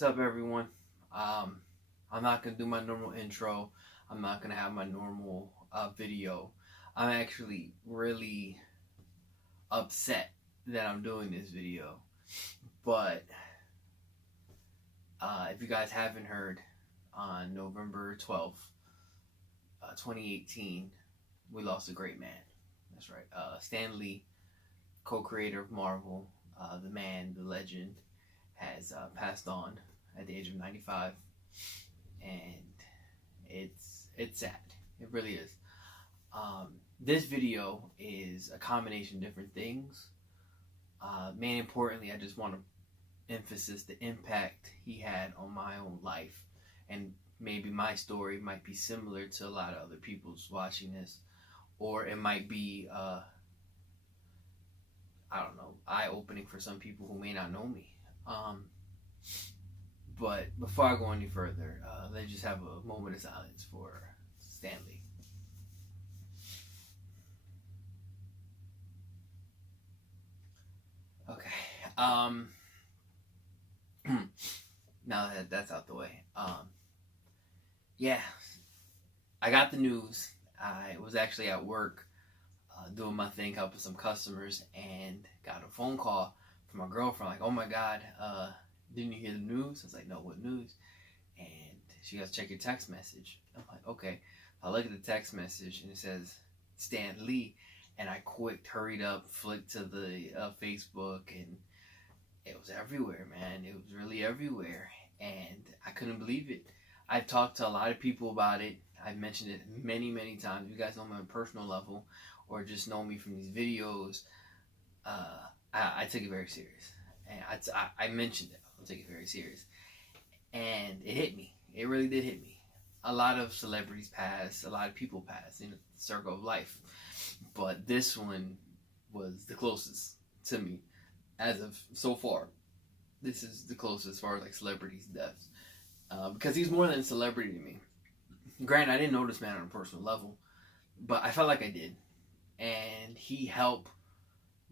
What's up, everyone? I'm not gonna do my normal intro. I'm not gonna have my normal video. I'm actually really upset that I'm doing this video. But if you guys haven't heard, on November 12th, 2018, we lost a great man. That's right. Stan Lee, co-creator of Marvel, the man, the legend, has passed on at the age of 95, and it's sad. It really is. This video is a combination of different things. Main importantly, I just want to emphasize the impact he had on my own life, and maybe my story might be similar to a lot of other people's watching this, or it might be I don't know, eye-opening for some people who may not know me. But before I go any further, let's just have a moment of silence for Stan Lee. Okay. Now that that's out the way, yeah, I got the news. I was actually at work doing my thing, helping some customers, and got a phone call from my girlfriend, like, "Oh my God, didn't you hear the news?" I was like, "No, what news?" And she goes, "Check your text message." I'm like, "Okay." I look at the text message and it says Stan Lee, and I hurried up, flicked to the Facebook, and it was everywhere, man. It was really everywhere, and I couldn't believe it. I've talked to a lot of people about it. I've mentioned it many, many times. You guys know me on a personal level, or just know me from these videos. I took it very serious, and I mentioned it. I take it very serious, and it hit me. It really did hit me. A lot of celebrities pass, a lot of people pass in the circle of life, but this one was the closest to me as of so far. This is the closest as far as like celebrities' deaths, because he's more than a celebrity to me. Granted, I didn't know this man on a personal level, but I felt like I did, and he helped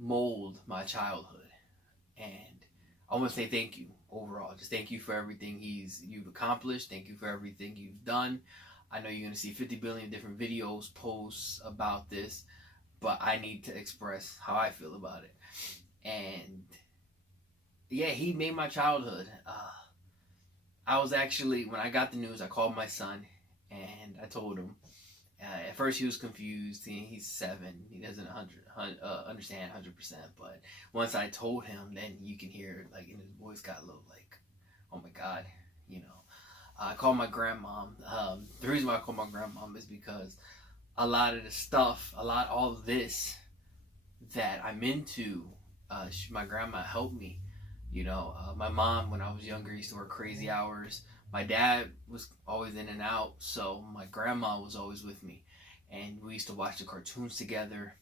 mold my childhood. And I want to say thank you overall. Just thank you for everything you've accomplished. Thank you for everything you've done. I know you're going to see 50 billion different videos, posts about this, but I need to express how I feel about it. And yeah, he made my childhood. I was actually, when I got the news, I called my son and I told him. At first he was confused. He's 7. He doesn't understand 100%. But once I told him, then you can hear, like, in his voice got a little like, "Oh my God," you know. I called my grandmom. The reason why I called my grandmom is because a lot of the stuff, all of this that I'm into, my grandma helped me. You know, my mom, when I was younger, used to work crazy hours. My dad was always in and out, so my grandma was always with me. And we used to watch the cartoons together.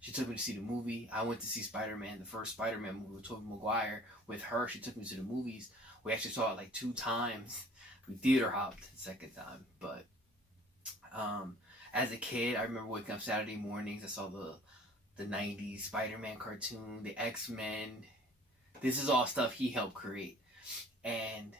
She took me to see the movie. I went to see Spider-Man, the first Spider-Man movie with Tobey Maguire, with her. She took me to the movies. We actually saw it like 2 times. We theater hopped the second time. But as a kid, I remember waking up Saturday mornings. I saw the 90s Spider-Man cartoon, the X-Men. This is all stuff he helped create. And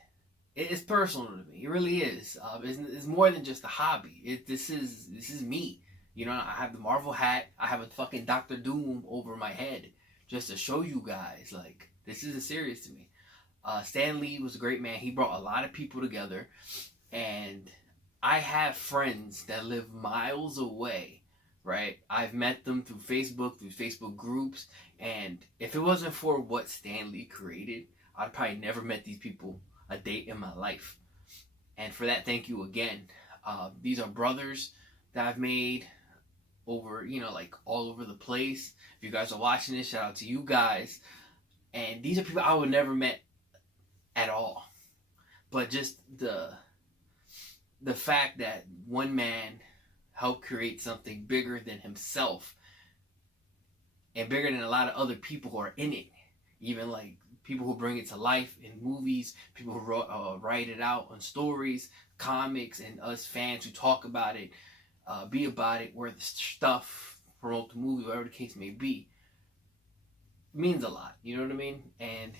it's personal to me. It really is. It's more than just a hobby. This is me. You know, I have the Marvel hat. I have a fucking Doctor Doom over my head just to show you guys, like, this is serious to me. Stan Lee was a great man. He brought a lot of people together. And I have friends that live miles away, right? I've met them through Facebook groups. And if it wasn't for what Stan Lee created, I'd probably never met these people a day in my life. And for that, thank you again. These are brothers that I've made over, like all over the place. If you guys are watching this, shout out to you guys. And these are people I would never met at all. But just the fact that one man helped create something bigger than himself and bigger than a lot of other people who are in it. Even like people who bring it to life in movies, people who write it out on stories, comics, and us fans who talk about it, be about it, wear the stuff, promote the movie, whatever the case may be. It means a lot, you know what I mean? And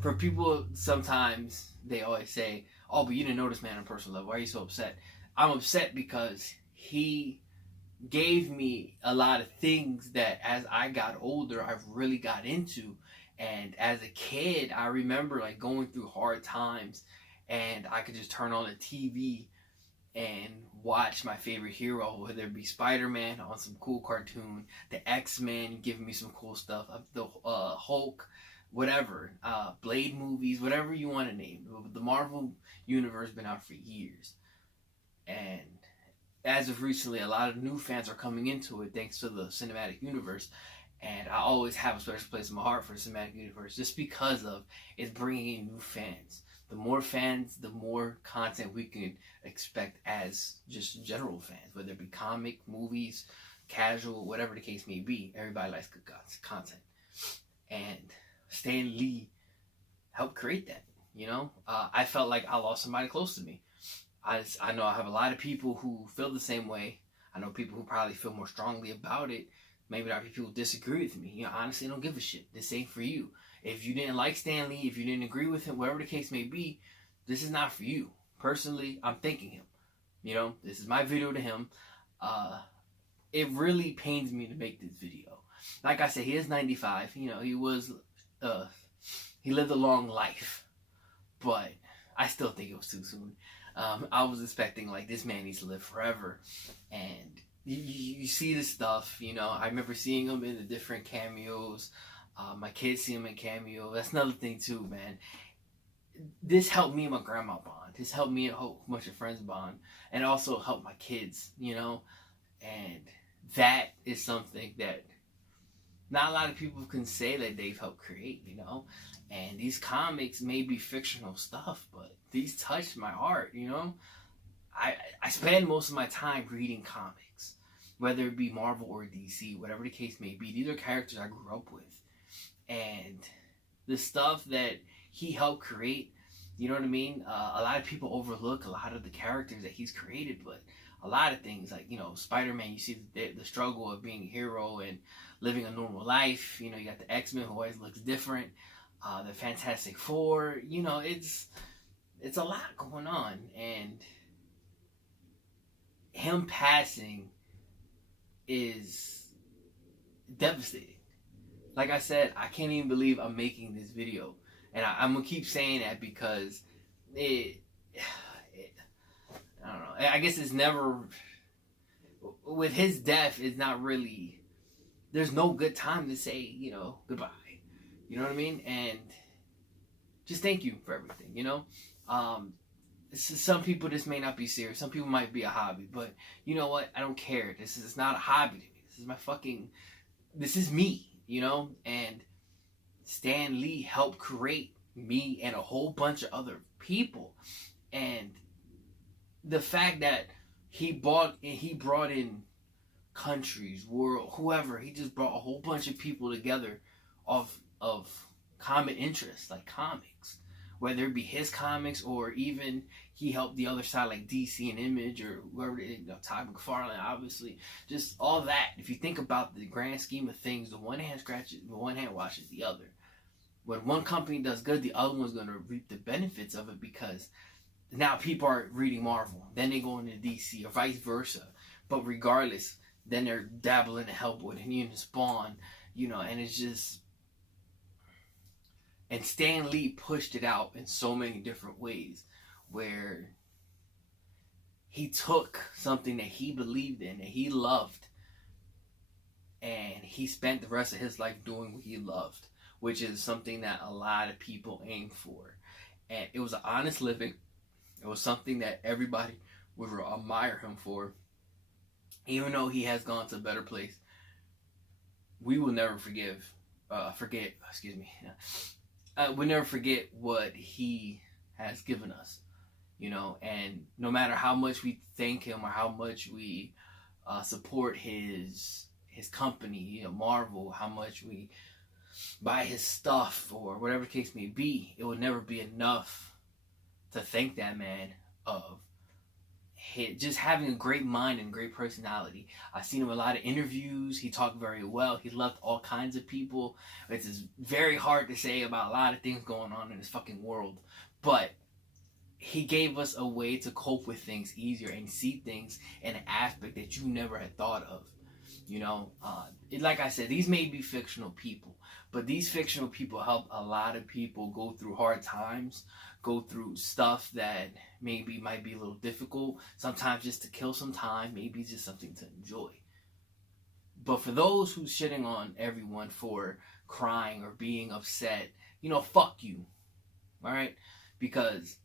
For people, sometimes they always say, "Oh, but you didn't know this man on a personal level. Why are you so upset?" I'm upset because he gave me a lot of things that as I got older I've really got into. And as a kid I remember like going through hard times, and I could just turn on the TV and watch my favorite hero, whether it be Spider-Man on some cool cartoon, the X-Men giving me some cool stuff, the Hulk, whatever, Blade movies, whatever you want to name. The Marvel universe been out for years, and as of recently, a lot of new fans are coming into it thanks to the cinematic universe. And I always have a special place in my heart for the cinematic universe just because of it's bringing in new fans. The more fans, the more content we can expect as just general fans, whether it be comic, movies, casual, whatever the case may be. Everybody likes good content. And Stan Lee helped create that. I felt like I lost somebody close to me. I know I have a lot of people who feel the same way. I know people who probably feel more strongly about it. Maybe there are people who disagree with me. Honestly, I don't give a shit. This ain't for you. If you didn't like Stan Lee, if you didn't agree with him, whatever the case may be, this is not for you. Personally, I'm thanking him. This is my video to him. It really pains me to make this video. Like I said, he is 95. He lived a long life. But I still think it was too soon. I was expecting like this man needs to live forever, and you see this stuff. I remember seeing him in the different cameos. My kids see him in cameo. That's another thing too, man. This helped me and my grandma bond. This helped me and a whole bunch of friends bond, and also helped my kids. And that is something that not a lot of people can say that they've helped create. And these comics may be fictional stuff, but these touched my heart. I spend most of my time reading comics, whether it be Marvel or DC, whatever the case may be. These are characters I grew up with, and the stuff that he helped create, you know what I mean? A lot of people overlook a lot of the characters that he's created, but a lot of things like Spider-Man, you see the struggle of being a hero and living a normal life. You got the X-Men who always looks different. The Fantastic Four, it's a lot going on, and him passing is devastating. Like I said, I can't even believe I'm making this video, and I'm gonna keep saying that because I don't know. I guess it's never, with his death, it's not really. There's no good time to say goodbye. You know what I mean? And just thank you for everything, Some people, this may not be serious. Some people might be a hobby. But you know what? I don't care. This is not a hobby to me. This is me, And Stan Lee helped create me and a whole bunch of other people. And the fact that he brought in countries, world, whoever. He just brought a whole bunch of people together of common interests, like comics, whether it be his comics or even he helped the other side like DC and Image or whoever, Todd McFarlane, obviously, just all that. If you think about the grand scheme of things, the one hand washes the other. When one company does good, the other one's going to reap the benefits of it because now people are reading Marvel, then they go into DC or vice versa. But regardless, then they're dabbling to help with and even Spawn, and it's just. And Stan Lee pushed it out in so many different ways where he took something that he believed in, that he loved, and he spent the rest of his life doing what he loved, which is something that a lot of people aim for. And it was an honest living. It was something that everybody would admire him for. Even though he has gone to a better place, we will never forget, we'll never forget what he has given us, and no matter how much we thank him or how much we support his company, Marvel, how much we buy his stuff or whatever the case may be, it will never be enough to thank that man of just having a great mind and great personality. I've seen him in a lot of interviews. He talked very well. He loved all kinds of people. It's very hard to say about a lot of things going on in this fucking world. But he gave us a way to cope with things easier and see things in an aspect that you never had thought of. You know, like I said, these may be fictional people, but these fictional people help a lot of people go through hard times, go through stuff that maybe might be a little difficult, sometimes just to kill some time, maybe just something to enjoy. But for those who's shitting on everyone for crying or being upset, you know, fuck you. Alright? Because,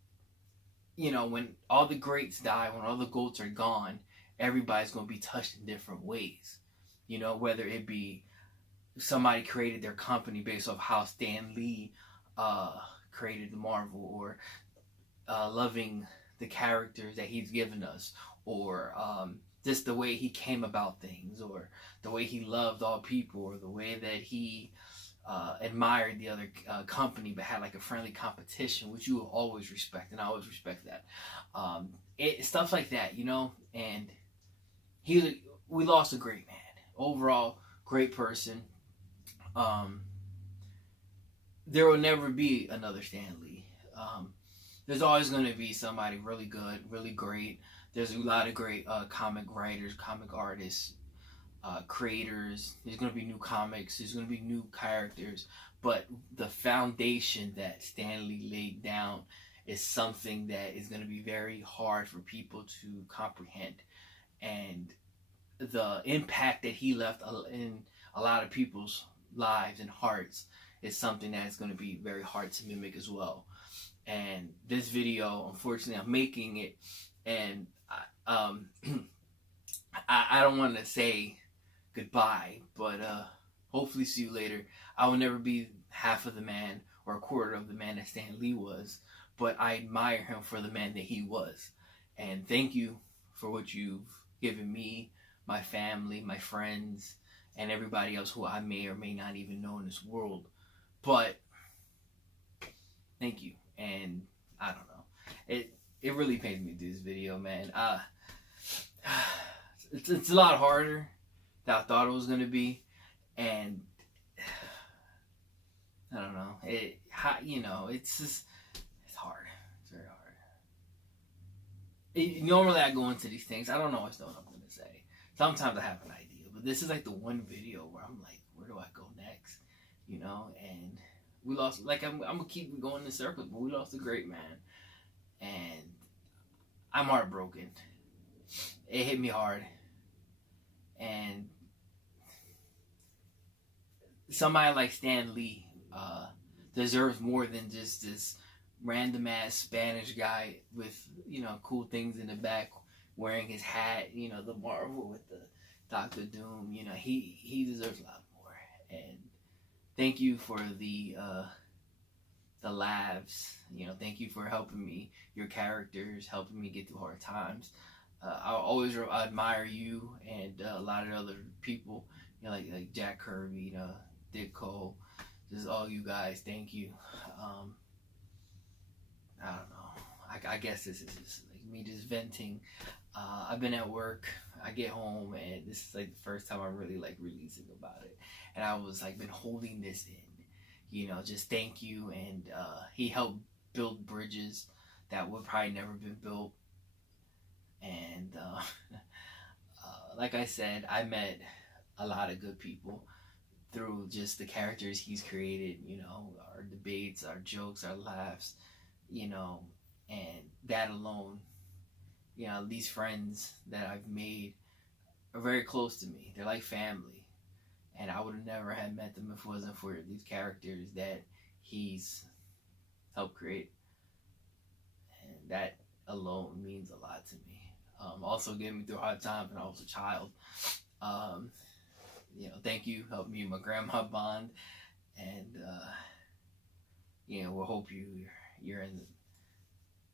you know, when all the greats die, when all the goats are gone, everybody's going to be touched in different ways. You know, whether it be somebody created their company based off how Stan Lee created Marvel, or loving the characters that he's given us, or just the way he came about things, or the way he loved all people, or the way that he admired the other company but had like a friendly competition, which you will always respect, and I always respect that. Stuff like that, you know. And we lost a great man. Overall, great person. There will never be another Stan Lee. There's always going to be somebody really good, really great. There's a lot of great comic writers, comic artists, creators. There's going to be new comics. There's going to be new characters. But the foundation that Stan Lee laid down is something that is going to be very hard for people to comprehend. And the impact that he left in a lot of people's lives and hearts is something that's going to be very hard to mimic as well. And this video, unfortunately, I'm making it, and I don't want to say goodbye, but hopefully see you later. I will never be half of the man or a quarter of the man that Stan Lee was, but I admire him for the man that he was. And thank you for what you've given me, my family, my friends, and everybody else who I may or may not even know in this world. But thank you. And I don't know. It really pains me to do this video, man. It's a lot harder than I thought it was gonna be, and I don't know. It's just, it's hard. It's very hard. Normally I go into these things, I don't always know what I'm gonna say. Sometimes I have an idea, but this is like the one video where I'm like, where do I go next? You know, and we lost. Like I'm gonna keep going in circles, but we lost a great man, and I'm heartbroken. It hit me hard, and somebody like Stan Lee deserves more than just this random ass Spanish guy with, you know, cool things in the back, wearing his hat, you know, the Marvel with the Doctor Doom. You know, he deserves a lot more. And thank you for the laughs. You know, thank you for helping me, your characters, helping me get through hard times. I'll always admire you and a lot of other people, you know, like Jack Kirby, you know, Dick Cole, just all you guys. Thank you. I don't know. I guess this is just like me just venting. I've been at work. I get home, and this is like the first time I'm really like releasing about it. And I was like been holding this in, you know, just thank you. And he helped build bridges that would probably never been built. And like I said, I met a lot of good people through just the characters he's created, you know, our debates, our jokes, our laughs, you know, and that alone, you know, these friends that I've made are very close to me. They're like family. And I would have never had met them if it wasn't for these characters that he's helped create. And that alone means a lot to me. Also getting me through hard times when I was a child. You know, thank you. Helped me and my grandma bond. And, you know, we'll hope you're in,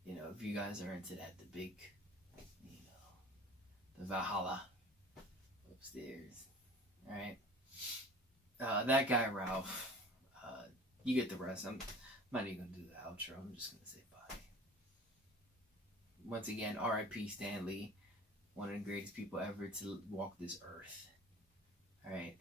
you know, if you guys are into that, the big, you know, the Valhalla upstairs. Alright? That Guy Ralf, you get the rest. I'm not even going to do the outro. I'm just going to say bye. once again, R.I.P. Stan Lee, one of the greatest people ever to walk this earth. All right.